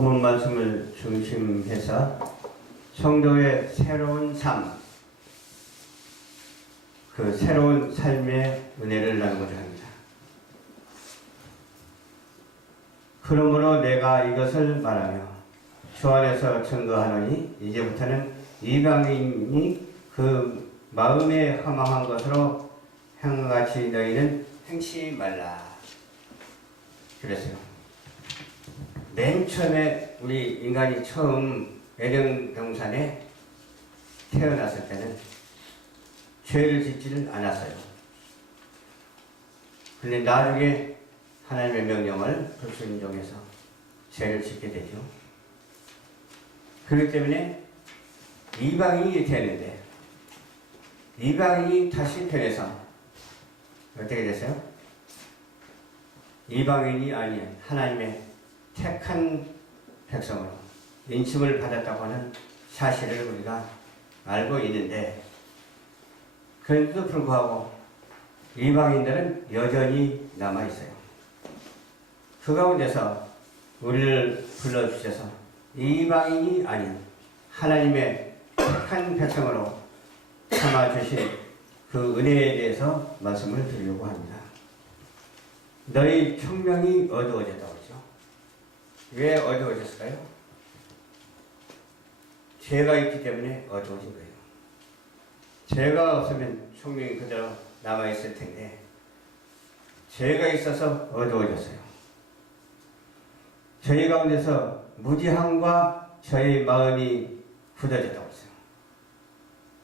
본문 말씀을 중심해서 성도의 새로운 삶, 그 새로운 삶의 은혜를 나누고자 합니다. 그러므로 내가 이것을 말하며 주 안에서 증거하노니 이제부터는 이방인이 그 마음에 허망한 것으로 행같이 너희는 행치 말라. 그랬어요. 맨 처음에 우리 인간이 처음 에덴 동산에 태어났을 때는 죄를 짓지는 않았어요. 그런데 나중에 하나님의 명령을 불순종해서 죄를 짓게 되죠. 그렇기 때문에 이방인이 되는데 이방인이 다시 변해서 어떻게 됐어요? 이방인이 아닌 하나님의 택한 백성으로 인침을 받았다고 하는 사실을 우리가 알고 있는데, 그런데도 불구하고 이방인들은 여전히 남아있어요. 그 가운데서 우리를 불러주셔서 이방인이 아닌 하나님의 택한 백성으로 삼아주신 그 은혜에 대해서 말씀을 드리려고 합니다. 너희 총명이 어두워졌다고 하죠. 왜 어두워졌을까요? 죄가 있기 때문에 어두워진 거예요. 죄가 없으면 총명이 그대로 남아있을 텐데 죄가 있어서 어두워졌어요. 저희 가운데서 무지함과 저희 마음이 굳어졌다고 했어요.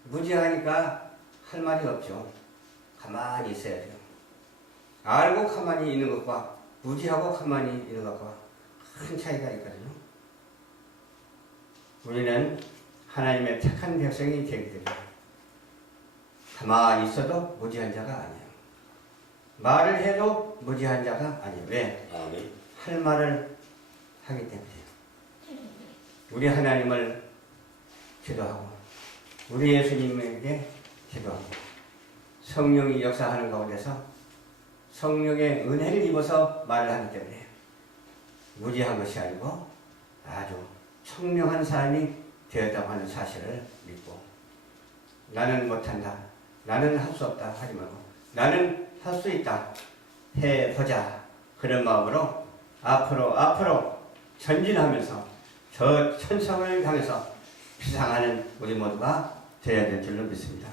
무지하니까 할 말이 없죠. 가만히 있어야 돼요. 알고 가만히 있는 것과 무지하고 가만히 있는 것과 큰 차이가 있거든요. 우리는 하나님의 택한 백성이 되기 때문에 가만히 있어도 무지한 자가 아니에요. 말을 해도 무지한 자가 아니에요. 왜? 할 말을 하기 때문에요. 우리 하나님을 기도하고 우리 예수님에게 기도하고 성령이 역사하는 가운데서 성령의 은혜를 입어서 말을 하기 때문에 무지한 것이 아니고 아주 청명한 사람이 되었다고 하는 사실을 믿고, 나는 못한다, 나는 할 수 없다 하지 말고 나는 할 수 있다 해보자, 그런 마음으로 앞으로 전진하면서 저 천성을 향해서 비상하는 우리 모두가 되어야 될 줄로 믿습니다.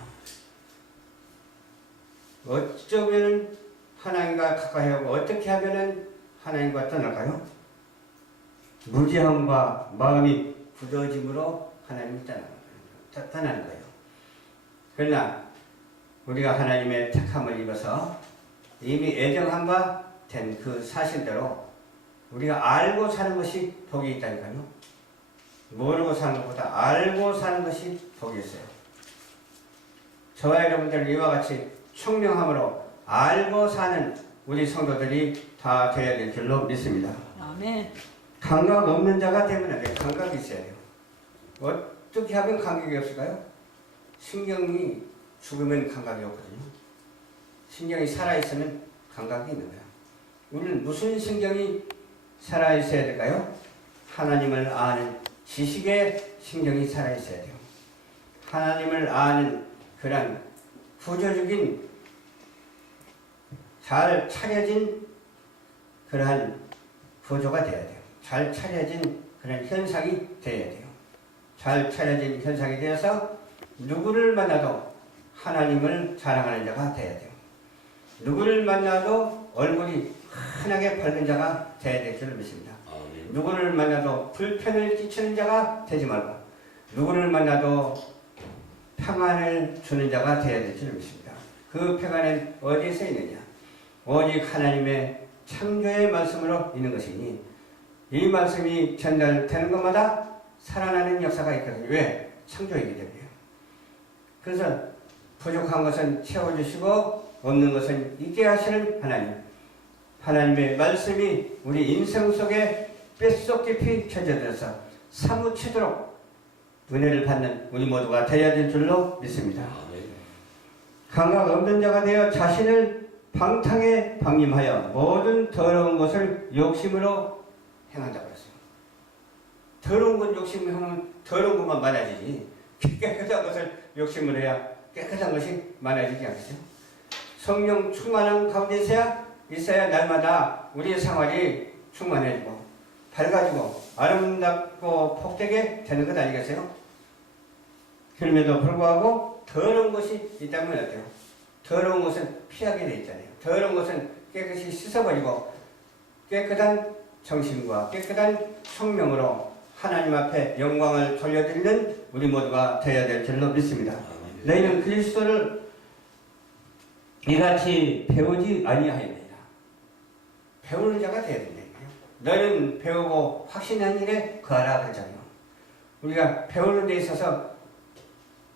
어쩌면 하나님과 가까이 하고 어떻게 하면 하나님과 떠날까요? 무지함과 마음이 굳어짐으로 하나님이 떠나는 거예요. 그러나 우리가 하나님의 택함을 입어서 이미 애정함과 된 그 사실대로 우리가 알고 사는 것이 복이 있다니까요. 모르고 사는 것보다 알고 사는 것이 복이 있어요. 저와 여러분들 이와 같이 총명함으로 알고 사는 우리 성도들이 다 되어야 될 줄로 믿습니다. 아멘. 감각 없는 자가 되면 안 돼요. 감각이 있어야 돼요. 어떻게 하면 감각이 없을까요? 신경이 죽으면 감각이 없거든요. 신경이 살아있으면 감각이 있는 거예요. 우리는 무슨 신경이 살아있어야 될까요? 하나님을 아는 지식의 신경이 살아있어야 돼요. 하나님을 아는 그런 구조적인 잘 차려진 그러한 구조가 되어야 돼요. 잘 차려진 그런 현상이 되어야 돼요. 잘 차려진 현상이 되어서 누구를 만나도 하나님을 자랑하는 자가 되어야 돼요. 누구를 만나도 얼굴이 환하게 밝은 자가 되어야 될 줄 믿습니다. 누구를 만나도 불편을 끼치는 자가 되지 말고 누구를 만나도 평안을 주는 자가 되어야 될 줄 믿습니다. 그 평안은 어디에서 있느냐? 오직 하나님의 창조의 말씀으로 있는 것이니 이 말씀이 전달되는 것마다 살아나는 역사가 있거든요. 왜? 창조이기 때문에요. 그래서 부족한 것은 채워주시고 없는 것은 있게 하시는 하나님, 하나님의 말씀이 우리 인생 속에 뼛속 깊이 켜져들어서 사무치도록 은혜를 받는 우리 모두가 되어야 될 줄로 믿습니다. 감각 없는 자가 되어 자신을 방탕에 방임하여 모든 더러운 것을 욕심으로 행한다고 했어요. 더러운 건 욕심을 하면 더러운 것만 많아지지. 깨끗한 것을 욕심을 해야 깨끗한 것이 많아지지 않겠죠? 성령 충만한 가운데 있어야 날마다 우리의 생활이 충만해지고 밝아지고 아름답고 복되게 되는 것 아니겠어요? 그럼에도 불구하고 더러운 것이 있다면 어때요? 더러운 것은 피하게 돼 있잖아요. 더러운 것은 깨끗이 씻어버리고 깨끗한 정신과 깨끗한 성령으로 하나님 앞에 영광을 돌려드리는 우리 모두가 되어야 될 줄로 믿습니다. 너희는 그리스도를 이같이 배우지 아니하였느니라. 배우는 자가 되어야 된다니까요. 너는 배우고 확신한 일에 거하라 그러잖아요. 우리가 배우는 데 있어서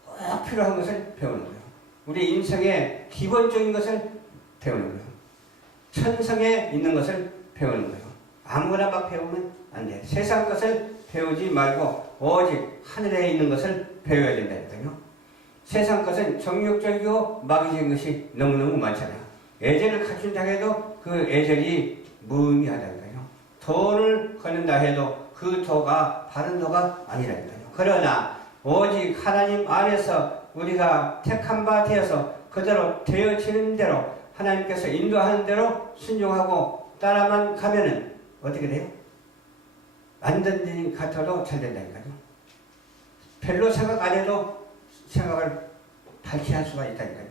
꼭 필요한 것을 배우는 거예요. 우리 인생의 기본적인 것을 배우는 거예요. 천성에 있는 것을 배우는 거예요. 아무거나 막 배우면 안 돼요. 세상 것을 배우지 말고 오직 하늘에 있는 것을 배워야 된다니까요. 세상 것은 정욕적이고 마귀적인 것이 너무너무 많잖아요. 애절을 갖춘다 해도 그 애절이 무의미하다니까요. 도를 걷는다 해도 그 도가 바른 도가 아니라니까요. 그러나 오직 하나님 안에서 우리가 택한 바 되어서 그대로 되어지는 대로 하나님께서 인도하는 대로 순종하고 따라만 가면은 어떻게 돼요? 안 된 일 같아도 잘 된다니까요. 별로 생각 안 해도 생각을 밝게 할 수가 있다니까요.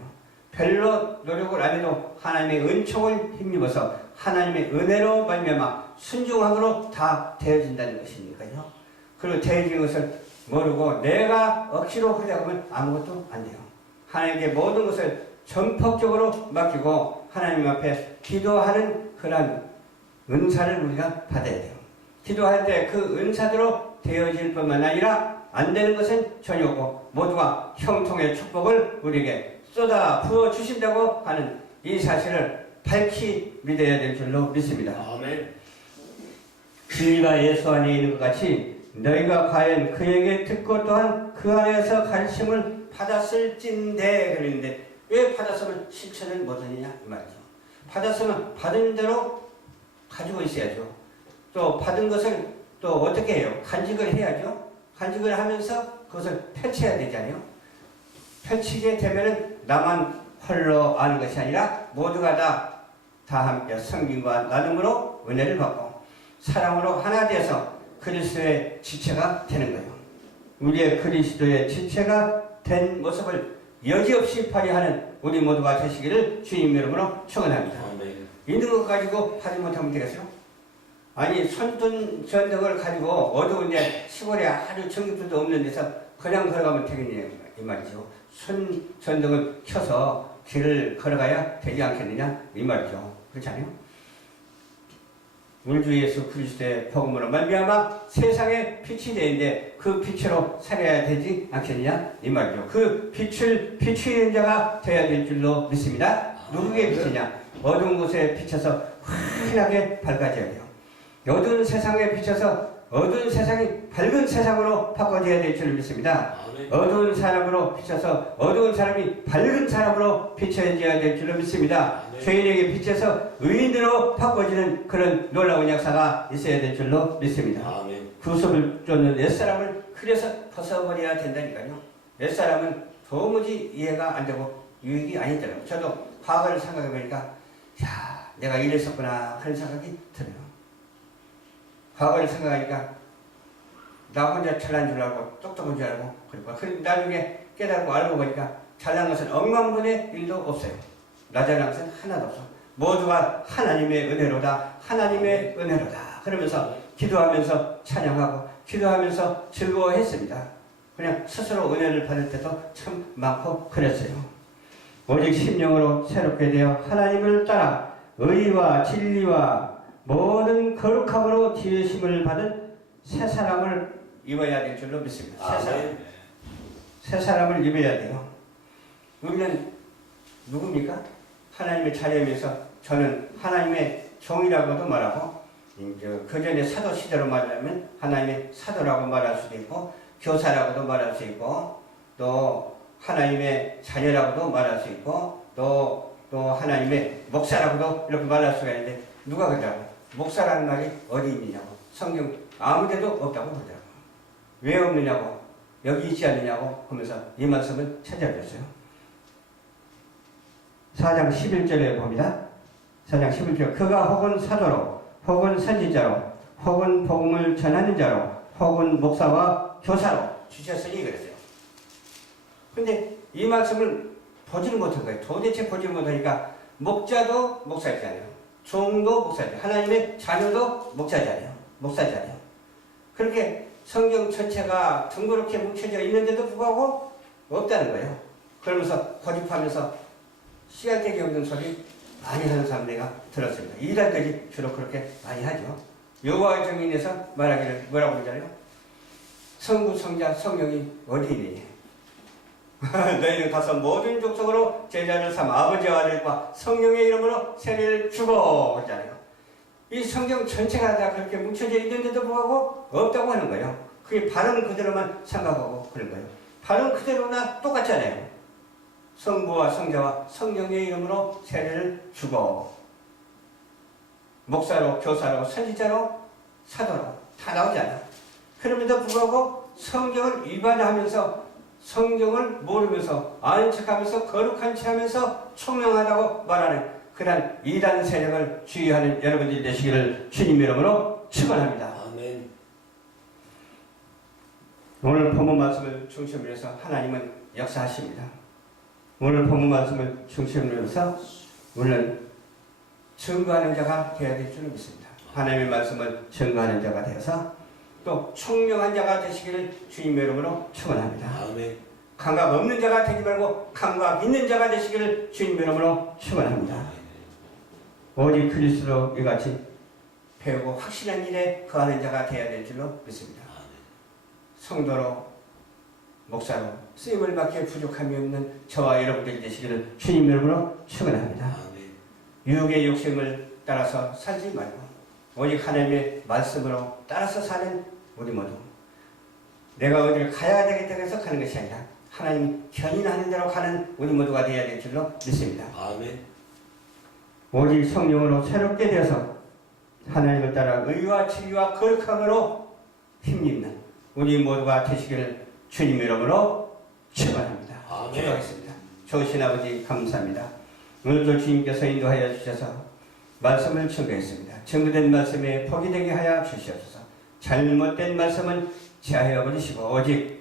별로 노력을 안 해도 하나님의 은총을 힘입어서 하나님의 은혜로 말미암아 순종함으로 다 되어진다는 것이니까요. 그리고 되어진 것을 모르고 내가 억지로 하려고 하면 아무것도 안 돼요. 하나님께 모든 것을 전폭적으로 맡기고 하나님 앞에 기도하는 그런 은사를 우리가 받아야 돼요. 기도할 때 그 은사대로 되어질 뿐만 아니라 안 되는 것은 전혀 없고 모두가 형통의 축복을 우리에게 쏟아 부어 주신다고 하는 이 사실을 밝히 믿어야 될 줄로 믿습니다. 아멘. 진리가 예수 안에 있는 것 같이 너희가 과연 그에게 듣고 또한 그 안에서 가르침을 받았을진데 그랬는데 왜 받았으면 실천을 못하느냐 이 말이죠. 받았으면 받은 대로 가지고 있어야죠. 또 받은 것을 또 어떻게 해요? 간직을 해야죠. 간직을 하면서 그것을 펼쳐야 되잖아요. 펼치게 되면은 나만 홀로 아는 것이 아니라 모두가 다 함께 성김과 나눔으로 은혜를 받고 사랑으로 하나 되어서 그리스도의 지체가 되는 거예요. 우리의 그리스도의 지체가 된 모습을 여지없이 발휘하는 우리 모두가 되시기를 주님 이름으로 축원합니다. 있는 것 가지고 하지 못하면 되겠어요? 아니 손등 전등을 가지고 어두운데 시골에 아주 전기불도 없는 데서 그냥 걸어가면 되겠냐 이 말이죠. 손 전등을 켜서 길을 걸어가야 되지 않겠느냐 이 말이죠. 그렇지 않아요? 우리 주 예수 그리스도의 복음으로 말미암아 세상에 빛이 되는데 그 빛으로 살아야 되지 않겠느냐 이 말이죠. 그 빛을 비추는 자가 되어야 될 줄로 믿습니다. 누구에게 비치냐? 어두운 곳에 비춰서 환하게 밝아져야 돼요. 어두운 세상에 비춰서 어두운 세상이 밝은 세상으로 바꿔져야 될 줄 믿습니다. 어두운 사람으로 비춰서 어두운 사람이 밝은 사람으로 비춰져야 될 줄로 믿습니다. 죄인에게 비춰서 의인으로 바꿔지는 그런 놀라운 역사가 있어야 될 줄로 믿습니다. 구속을 쫓는 옛사람을 그래서 벗어버려야 된다니까요. 옛사람은 도무지 이해가 안 되고 유익이 아니더라고요. 저도 과거를 생각해보니까 야 내가 이랬었구나 그런 생각이 들어요. 과거를 생각하니까 나 혼자 잘난 줄 알고 똑똑한 줄 알고 그리고 나중에 깨달고 알고 보니까 잘난 것은 억만분의 일도 없어요. 나 잘난 것은 하나도 없어. 모두가 하나님의 은혜로다. 하나님의 은혜로다. 그러면서 기도하면서 찬양하고 기도하면서 즐거워했습니다. 그냥 스스로 은혜를 받을 때도 참 많고 그랬어요. 오직 심령으로 새롭게 되어 하나님을 따라 의와 진리와 모든 거룩함으로 지으심을 받은 새 사람을 입어야 될 줄로 믿습니다. 새 사람을 입어야 돼요. 우리는 누굽니까? 하나님의 자녀이면서 저는 하나님의 종이라고도 말하고 그 전에 사도 시대로 말하면 하나님의 사도라고 말할 수도 있고 교사라고도 말할 수 있고 또 하나님의 자녀라고도 말할 수 있고 또 하나님의 목사라고도 이렇게 말할 수가 있는데 누가 그러더라고? 목사라는 말이 어디 있느냐고. 성경 아무 데도 없다고 그러더라고. 왜 없느냐고, 여기 있지 않느냐고 하면서 이 말씀을 찾아드렸어요. 4장 11절에 봅니다. 4장 11절 그가 혹은 사도로 혹은 선지자로 혹은 복음을 전하는 자로 혹은 목사와 교사로 주셨으니 그랬어요. 근데 이 말씀을 보지를 못한 거예요. 도대체 보지를 못하니까 목자도 목사잖아요. 종도 목사잖아요. 하나님의 자녀도 목사잖아요. 목사잖아요. 그렇게 성경 전체가 둥그렇게 뭉쳐져 있는데도 불구하고 없다는 거예요. 그러면서 고집하면서 씨알데기 없는 소리 많이 하는 사람 내가 들었습니다. 이달까지 주로 그렇게 많이 하죠. 여호와의 증인에서 말하기를 뭐라고 그러잖아요. 성부, 성자, 성령이 어디 있느냐. 너희는 가서 모든 족속으로 제자를 삼아 아버지와 아들과 성령의 이름으로 세례를 주고 그러잖아요. 이 성경 전체가 다 그렇게 뭉쳐져 있는데도 불구하고 없다고 하는 거예요. 그게 발음 그대로만 생각하고 그런 거예요. 발음 그대로나 똑같잖아요. 성부와 성자와 성령의 이름으로 세례를 주고 목사로, 교사로, 선지자로, 사도로 다 나오잖아요. 그럼에도 불구하고 성경을 위반하면서 성경을 모르면서 아는 척하면서 거룩한 척하면서 총명하다고 말하는 그런 이단 세력을 주의하는 여러분들이 되시기를 주님 이름으로 축원합니다. 아멘. 오늘 본문 말씀을 중심으로 해서 하나님은 역사하십니다. 오늘 본문 말씀을 중심으로 해서 우리는 증거하는 자가 되어야 될 줄을 믿습니다. 하나님의 말씀을 증거하는 자가 되어서 또 총명한 자가 되시기를 주님의 이름으로 축원합니다. 아멘. 감각 없는 자가 되지 말고 감각 있는 자가 되시기를 주님의 이름으로 축원합니다. 오직 그리스도 이같이 배우고 확실한 일에 거하는 자가 되어야 될 줄로 믿습니다. 성도로 목사로 쓰임을 받기에 부족함이 없는 저와 여러분들이 되시기를 주님의 이름으로 축원합니다. 유혹의 욕심을 따라서 살지 말고 오직 하나님의 말씀으로 따라서 사는 우리 모두 내가 어디를 가야 되겠다 해서 가는 것이 아니라 하나님이 견인하는 대로 가는 우리 모두가 되어야 될 줄로 믿습니다. 아멘. 오직 성령으로 새롭게 되어서 하나님을 따라 의와 진리와 거룩함으로 힘입는 우리 모두가 되시기를 주님 이름으로 축원합니다. 기도하겠습니다. 좋으신 아버지 감사합니다. 오늘도 주님께서 인도하여 주셔서 말씀을 증거했습니다. 증거된 말씀에 복이 되게 하여 주시옵소서. 잘못된 말씀은 제하여 버리시고 오직